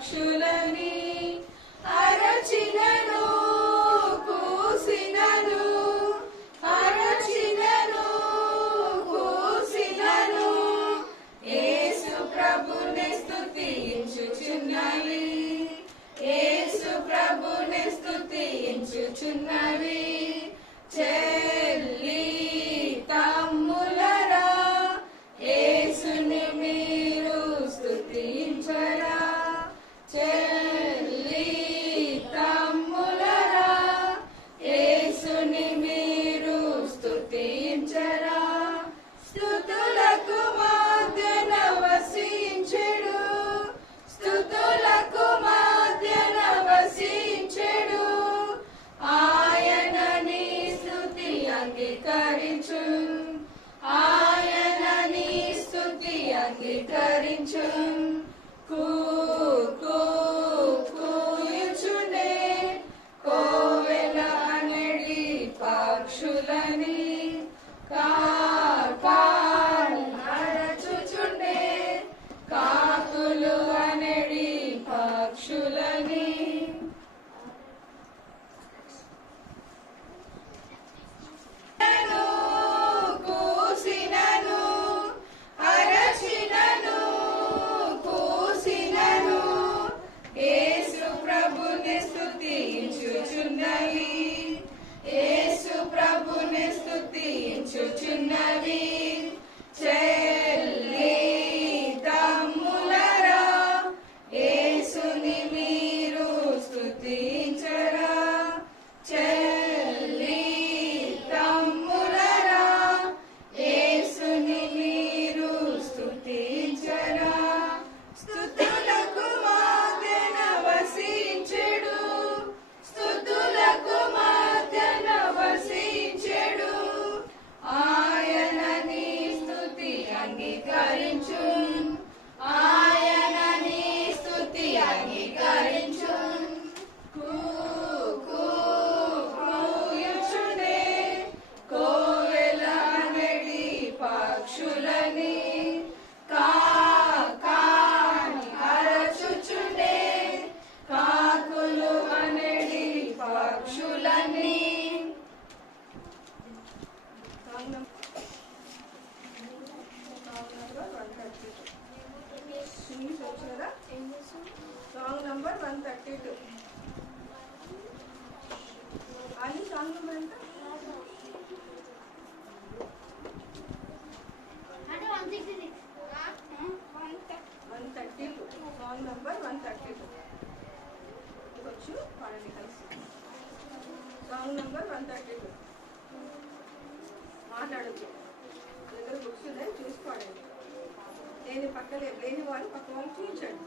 పక్షులని అరచినను కూసినను అరచినను కూసినను యేసు ప్రభుని స్తుతించుచున్నవి యేసు ప్రభుని స్తుతించుచున్నవి చెల్లి తమ్ములరా యేసుని మీరు స్తుతించరా చెల్లి తమ్ములరా యేసుని మీరు స్తుతించరా స్తుతులకు మధ్యన వసించెడు స్తుతులకు మధ్యన వసించెడు ఆయన నీ స్తుతి అంగీకరించు ఆయన నీ స్తుతి అంగీకరించు కూయుచునే కోవెల అనడి పక్షులని అరచుచుండే కాకులు అనడి పక్షులని కూసినను అరచినను కూసినను యేసు ప్రభుని స్తుతించుచున్నవి యేసు ప్రభుని స్తుతించుచున్నవి చెల్లి తమ్ములరా యేసుని మీరు స్తుతించరా చెల్లి తమ్ములరా యేసుని మీరు స్తుతించరా స్తుతులకు మధ్యన వసించెడు స్తుతులకు మధ్యన వసించెడు ఆయన నీ స్తుతి అంగీకరించు ఆయన నీ స్తుతి అంగీకరించు కూయుచునే కోవెల అనడి పక్షులని అరచుచునే కాకులు అనడి పక్షులని సాంగ్ నంబర్ 132 అది సాంగ్ నంబర్ ఎంత 132 సాంగ్ నంబర్ 132 వచ్చు పాడండి కలిసి సాంగ్ నంబర్ 132 మాట్లాడద్దు దగ్గర బుక్స్ ఉన్నాయి చూసి పాడండి లేని వాళ్ళు పక్క వాళ్ళు చూపించండి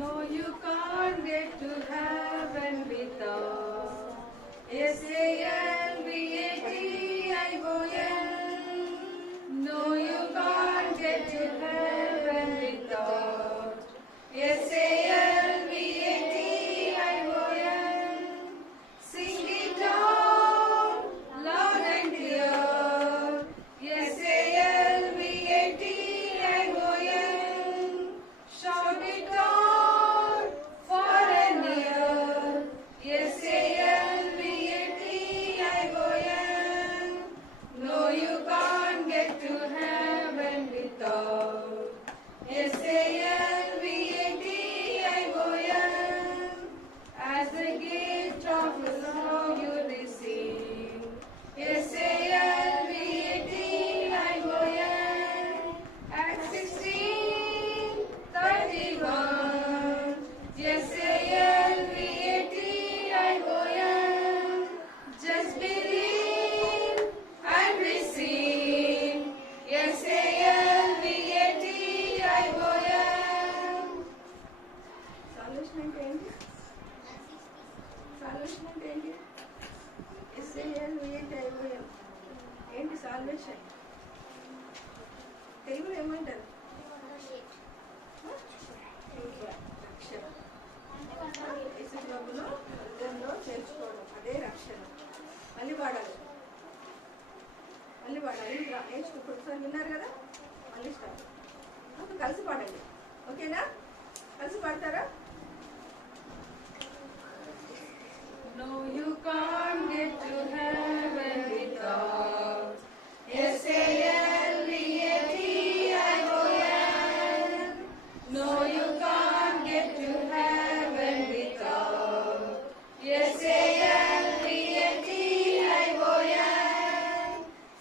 No, you can't get to heaven without S-A-L-V-A-T-I-O-N. No, you can't get to heaven without S-A-L-V-A-T-I-O-N. Sing it out loud and clear. S-A-L-V-A-T-I-O-N. Shout it out far and near. S-A-L-V-A-T-I-O-N. No, you can't get to heaven without S-A-L-V-A-T-I-O-N. As the gift of love you receive. S-A-L-V-A-T-I-O-N. Acts 16:31. S-A-L-V-A-T-I-O-N. Just believe and receive. S-A-L-V-A-T-I-O-N. Solution అంటే ఏంటి? Solution అంటే ఏంటి? S-A-L-V-A-T-I-O-N. ఏంటి salvation? తెలుగులో ఏమంటారు? రక్షణ. యేసు ప్రభువును హృదయంలో చేర్చుకోవడం అదే రక్షణ. మళ్ళీ పాడాలి నేర్చుకో. ఒకసారి విన్నారు కదా, మళ్ళీ స్టార్ట్. కలిసి పాడండి. ఓకేనా? కలిసి పాడతారా? No, you can't get to heaven without S-A-L-V-A-T-I-O-N. No, you can't get to heaven without S-A-L-V-A-T-I-O-N.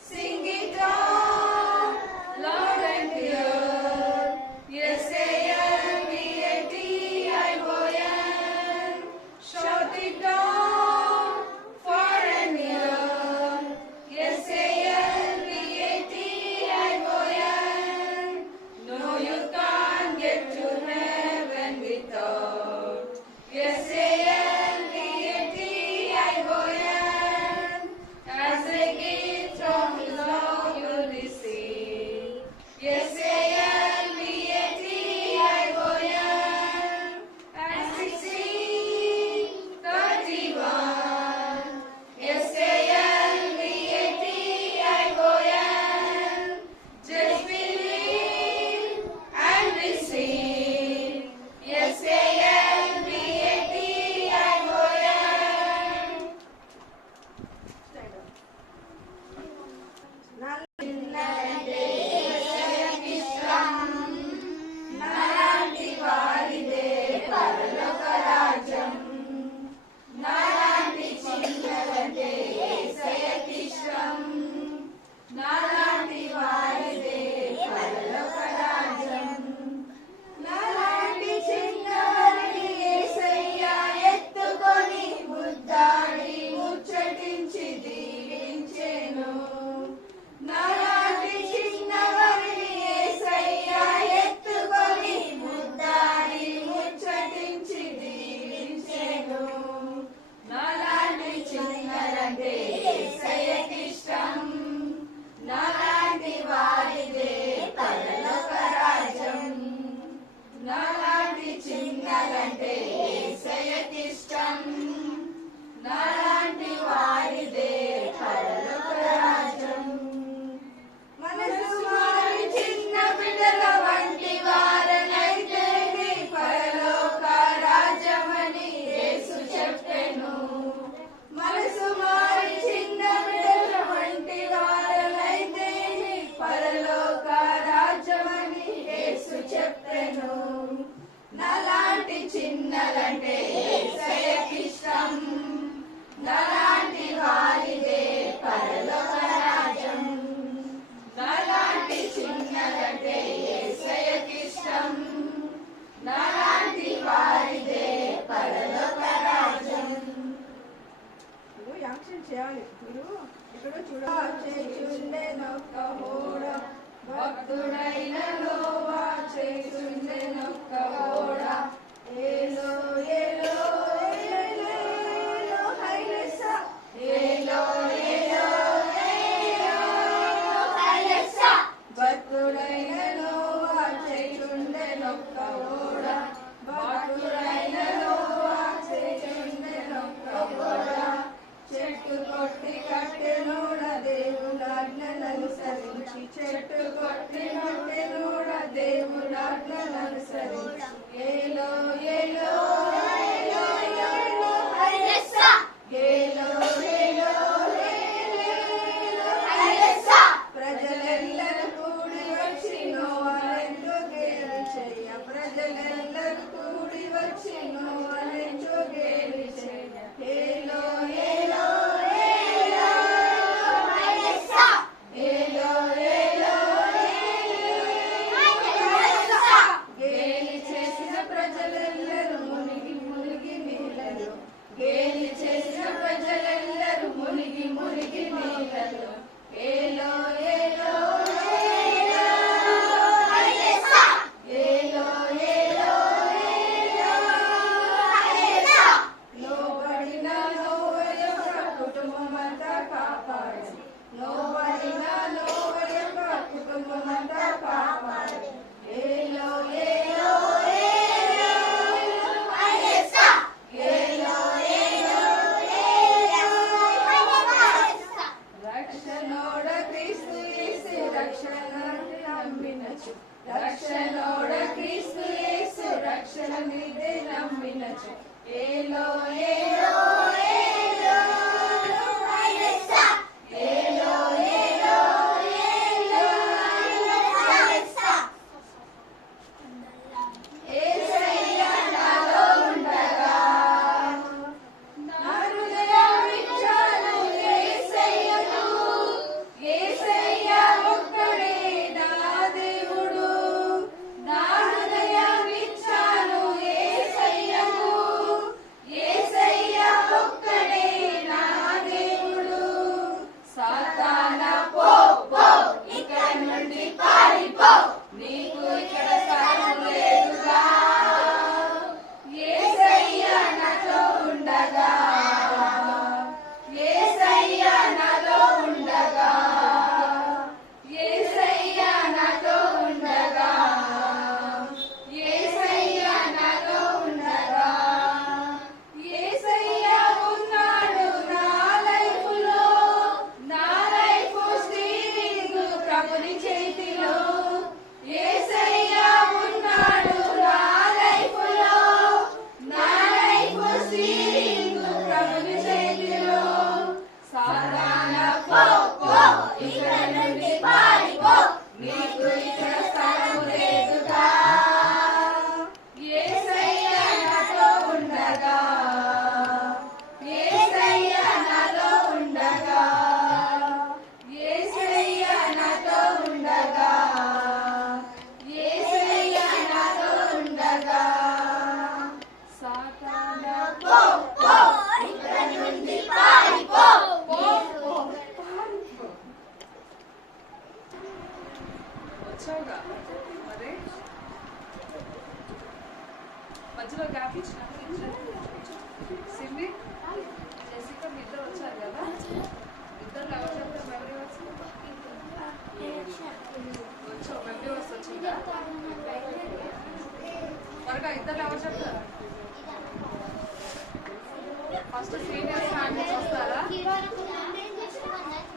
Sing it out loud and clear. S-A-L-V-A-T-I-O-N. Shout it down far and near. S-A-L-V-A-T-I-O-N. No, you can't get to heaven without S-A-L-V-A-T-I-O-N. As a gift from His love you receive. S-A-L-V-A-T-I-O-N. At 16:31. S-A-L-V-A-T-I-O-N. Just believe and receive. S-A-L-V-A-T-I-O-N. Stand up. నల్లంటే యేసయ్యకిష్టం. నలాంటి వారిదే పరలోక రాజ్యం. నాలాంటి చిన్నదంటే యేసయ్యకిష్టం. నాలాంటి వారిదే పరలోక రాజ్యం. నాలాంటి చిన్నవారిని యేసయ్య ఎత్తుకొని ముద్దాడి ముచ్చటించి దీవించెను. నాలాంటి చిన్నవారిని యేసయ్య ఎత్తుకొని ముద్దాడి ముచ్చటించి దీవించెను. నాలాంటి చిన్నదంటే యేసయ్యకిష్టం. నాలాంటి వారిదే పరలోక రాజ్యం. నాలాంటి చిన్నదంటే యేసయ్యకిష్టం. నాలాంటి వారిదే పరలోక రాజ్యం. మనసు మారి చిన్న బిడ్డల వంటి వారనైతే నీ పరలోక రాజ్యమని యేసు చెప్పెను. మనసు మారి చిన్న బిడ్డల వంటి వారనైతే నీ పరలోక రాజ్యమని యేసు చెప్పెను. నాలాంటి చిన్నలంటే యేసయ్యకిష్టం. నాలాంటి వారిదే పరలోక రాజ్యం. నాలాంటి చిన్నలంటే యేసయ్యకిష్టం. నాలాంటి వారిదే పరలోక రాజ్యం. మీరు యాక్షన్ చేయాలి. మీరు ఇక్కడ చూడచుండెనొక్క ఓడ భక్తుడైన నోవా చేయుండెనొక్క ఓడ. ఏలో ఏలో ఏలో ఏలో హైలెస్సా. ఏలో ఏలో ఏలో హైలెస్సా. భక్తుడైన నోవా చేయుండెనొక్క ఓడ. భక్తుడైన నోవా చేయుండెనొక్క ఓడ. చెట్టు కొట్టి కట్టెనోడ దేవుడాజ్ఞలనుసరించి. చెట్టు కొట్టి కట్టెనోడ దేవుడాజ్ఞలనుసరించి. ఏలో ఏలో ఏలో ఏలో హైలెస్సా. ఏలో ఏలో ఏలో హైలెస్సా. ప్రజలెల్లరూ కూడి వచ్చి నోవాలెంతో గేలి చెయ్య. ప్రజలెల్లరూ కూడి వచ్చి నోవాలెంతో గేలి చెయ్య. ఏలో ఏలో ఏలో హైలెస్సా. ఏలో ఏలో ఏలో హైలెస్సా. గేలి చేసిన ప్రజలెల్లరూ మునిగి మునిగి నీళ్ళలో. గేలి చేసిన ప్రజలెల్లరూ మునిగి మునిగి నీళ్ళలో. ఏలో ఏలో ఏలో హైలెస్సా. ఏలో ఏలో ఏలో హైలెస్సా. లోబడిన రక్షణోడ క్రీస్తు యేసు రక్షణ మీదే నమ్మినచు ఏలో ఏలో ఏలో ఐలెస్సా ఏలో ఏలో ఏలో ఐలెస్సా యేసయ్య నాలో ఉండగా నా హృదయం ఇచ్చాను యేసయ్యకు యేసయ్య ఒక్కడే నా దేవుడు నా హృదయం ఇచ్చాను యేసయ్యకు యేసయ్య ఒక్కడే నా దేవుడు సాతానా పో పో ఇక్కడ నుండి పారిపో నీకు ఇక్కడ స్థలం లేదుగా యేసయ్య నాతో ఉండగా యేసయ్య నాలో ఉండగా యేసయ్య నాతో ఉండగా యేసయ్య నాలో ఉండగా యేసయ్య ఉన్నాడు నా లైఫ్లో నా లైఫ్ స్టీరింగ్ ప్రభుని చేతిలో యేసయ్య ఉన్నాడు నా లైఫ్లో నా లైఫ్ స్టీరింగ్ ప్రభుని చేతిలో సాతానా పో పో ఇక్కడ నుండి పారిపో నీకు ఇక్కడ స్థలం లేదుగా యేసయ్య నాతో ఉండగా యేసయ్య నాలో ఉండగా యేసయ్య నాతో ఉండగా యేసయ్య నాతో ఉండగా సాతానా పో పో ఇక్కడ నుండి పారిపో పో పో పారిపో వచ్చావుగా మరి మధ్యలో గ్యాప్ ఇచ్చిన సింధి జెసికా మీ ఇద్దరు వచ్చారు కదా ఇద్దరు ఎవరు చెప్తారు మెమరీ వర్క్స్ వచ్చావు మెమరీ వర్క్స్ వచ్చిందా త్వరగా ఇద్దరు ఎవరు చెప్తారు ఫస్ట్ సీనియర్ ఫ్యామిలీస్ వస్తారా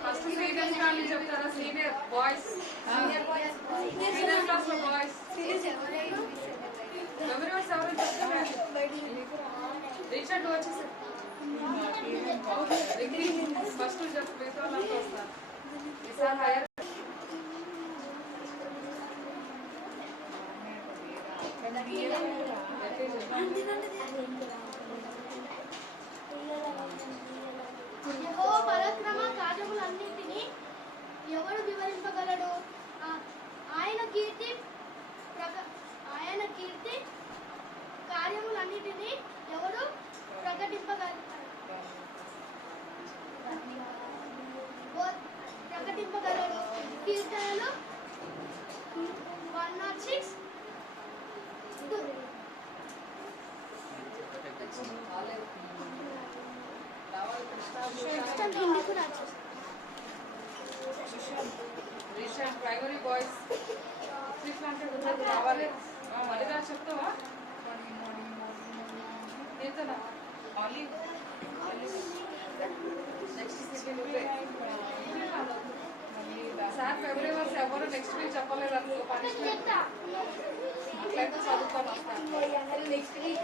ఫస్ట్ సీనియర్ ఫ్యామిలీ చెప్తారా సీనియర్ బాయ్స్ సీనియర్ క్లాస్ లో బాయ్స్ మెమరీ వర్క్స్ ఎవరు చెప్తారా రీసెంట్ వచ్చేసి డిగ్రీ ఫస్ట్ చెప్పు మిగతా వాళ్ళంతా వస్తారు ఈసారి హైయర్ యెహోవా పరాక్రమ కార్యములన్నిటినీ ఎవడు వివరింపగలడు ఆయన కీర్తి కార్యములన్నిటినీ ఎవడు ప్రకటింపగలడు కీర్తనలు 106 రీసెంట్ ప్రైమరీ బాయ్స్ అంటే రావాలి మళ్ళీ చెప్తావా కీర్తన నెక్స్ట్ సార్ ఫిబ్రవరి వర్స్ ఎవరు నెక్స్ట్ వీక్ చెప్పలేదు అనుకో పనిష్మెంట్ అట్లయితే చదువుకొని వస్తాను నెక్స్ట్ వీక్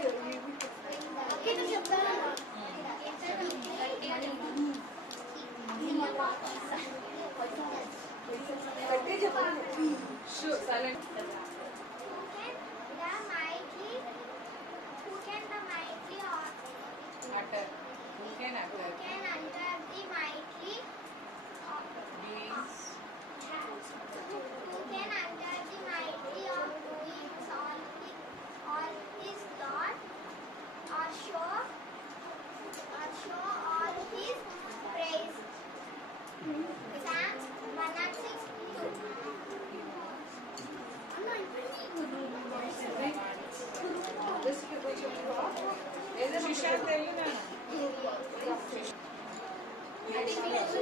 చెప్తాను silent actor who can actor beings who can enter the mighty of beings all his God or show all his praise. Psalms 106.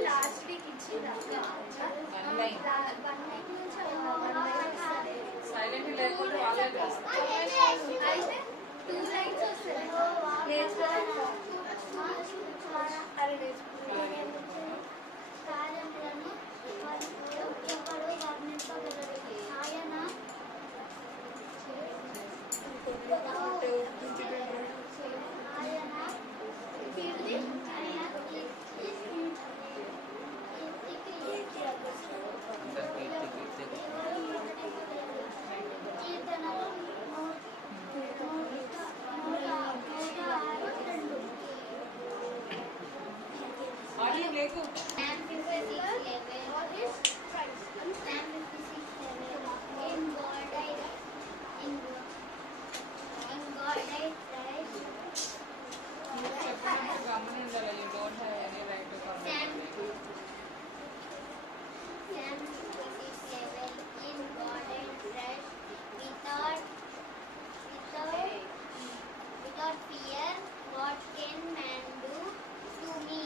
Last week silent లేకపోతే వాళ్ళే చేస్తారు అయితే 2 లైన్స్ వస్తాయి కార్యములను ఎవడు వర్ణింపగలడు ఆయన ఎక్కువ Stand 56 level. What is price? Stand 56 level. In God I in God I trust. నువ్వు చెప్పినప్పుడు గమనించాలి. You don't have any right to Stand comment. Stand 56 level. In God I trust. Without fear, what can man do to me?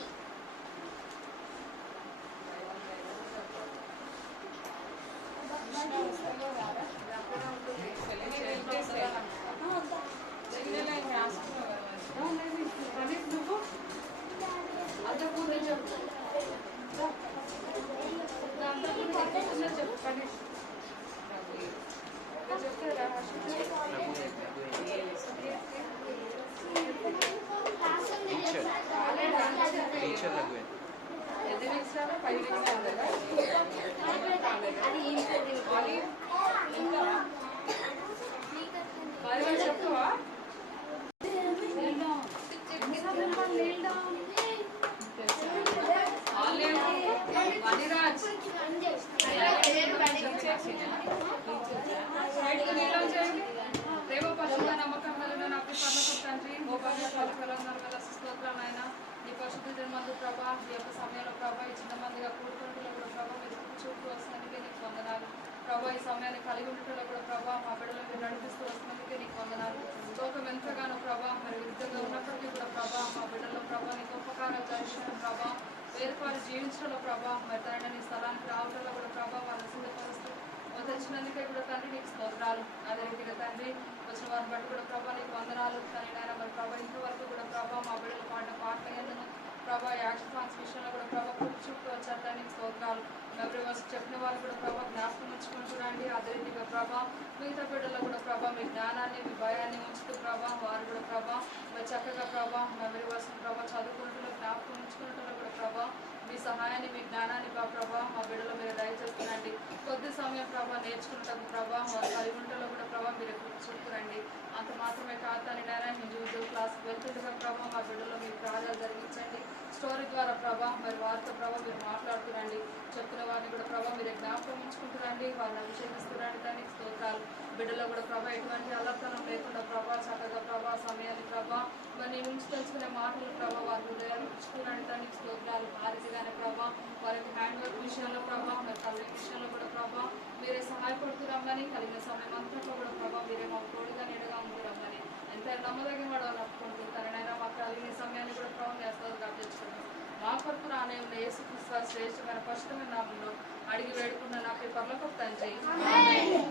నువ్వు అంతకు ముందు చెప్పు. దాంట్లో చెప్పు కనీష్ చెప్తారా? టీచర్ లగ్వే ఎన్ని నిమిషాలు 5 నిమిషాలు కదా? అది ఇంకా మరి చెప్తావా? మణిరాజ్ ప్రేమ పరిశుద్ధ నమ్మకం కలిగిన నా పర్లకు తండ్రి మోపాల స్తోత్రాలైన నీ పరిశుద్ధ జన్మందు ప్రభా ఈ యొక్క సమయంలో ప్రభా ఈ చిన్న మందిగా కూడుకుంటున్న కూడా ప్రభా మీరు చూపుతూ వస్తున్నందుకే నీకు వందనాలు ప్రభా ఈ సమయాన్ని కలిగి ఉండటంలో కూడా ప్రభా మా బిడ్డలు మీరు నడిపిస్తూ వస్తున్నందుకే నీకు వందనాలు లోకం ఎంతగానో ప్రభా మరి విరుద్ధంగా ఉన్నప్పటికీ కూడా ప్రభా మా బిడ్డల్లో ప్రభా నీకు ఉపకారాలు దర్శనం ప్రభా వేరుపాలు జీవించడంలో ప్రభా మరి తండ్రి నీ స్థలానికి రావడంలో కూడా ప్రభా వాళ్ళని సిద్ధపరుస్తూ వచ్చినందుకే కూడా తండ్రి నీకు స్తోత్రాలు అదే రీతిగా తండ్రి వచ్చిన వారిని బట్టి కూడా ప్రభా నీకు వందనాలు తండ్రి నాయన మరి ప్రభా ఇంతవరకు కూడా ప్రభా మా బిడ్డలు పాడిన పాటలు ఎందుకు ప్రభా యాక్షన్ సాంగ్స్ విషయంలో కూడా ప్రభా చుట్టూ వచ్చారు తండ్రి నీకు స్తోత్రాలు ఎవరి వస్తు చెప్పిన వాళ్ళు కూడా ప్రభా జ్ఞాపకం ఉంచుకొని చూడండి అదే రీతిగా ప్రభా మిగతా బిడ్డల్లో కూడా ప్రభా మీ జ్ఞానాన్ని మీ భయాన్ని ఉంచుతూ ప్రభా వారు కూడా ప్రభా మరి చక్కగా ప్రభా ఎవరి వస్తున్న ప్రభా చదువుకుంటూ జ్ఞాపకం ఉంచుకున్నట్లో కూడా ప్రభా మీ సహాయాన్ని మీ జ్ఞానాన్ని ప్రభా మా బిడ్డలో మీరు దయచేస్తున్నాండి కొద్ది సమయం ప్రభా నేర్చుకున్నట్టు ప్రభా వారి కలిగుంటలో కూడా ప్రభా మీరు చెప్తురండి అంత మాత్రమే కాదు అని నేను ఇండివిజువల్ క్లాస్కి వెళ్తుండగా ప్రభా మా బిడ్డలో మీరు కార్యాలు జరిగించండి స్టోరీ ద్వారా ప్రభా మరి వారితో ప్రభా మీరు మాట్లాడుతురండి చెప్తున్న వారిని కూడా ప్రభా మీరు జ్ఞాపకం ఉంచుకుంటురండి వారిని అభిషేకిస్తురండి దానికి స్తోత్రాలు బిడ్డలో కూడా ప్రభా ఎటువంటి అల్లర్తనం లేకుండా ప్రభా చక్కగా ప్రభా సమయాన్ని ప్రభా మరి నీ నుంచి తెలుసుకునే మాటలు ప్రభా వారి హృదయాలు ఉంచుకున్నాడు దానికి స్తోత్రాలు భారతిగానే ప్రభా వారికి హ్యాండ్ వర్క్ విషయంలో ప్రభా మరి కళ్ళ విషయంలో కూడా ప్రభా మీరే సహాయపడుతున్నామని కలిగిన సమయం అంతట్లో కూడా ప్రభా మీరే మా తోడుగా నీడగా ఉంటున్నామని ఎంత నమ్మదగిన వాడు నప్పుకుంటున్నారైనా మాకు కలిగిన సమయాన్ని కూడా ప్రభావం చేస్తారు కాబట్టి మా కొరకు నాణ్యంలో యేసుక్రీస్తు శ్రేష్టమైన పరిశుద్ధమైన నామంలో అడిగి వేడుకున్న నా పేపర్లో తండ్రి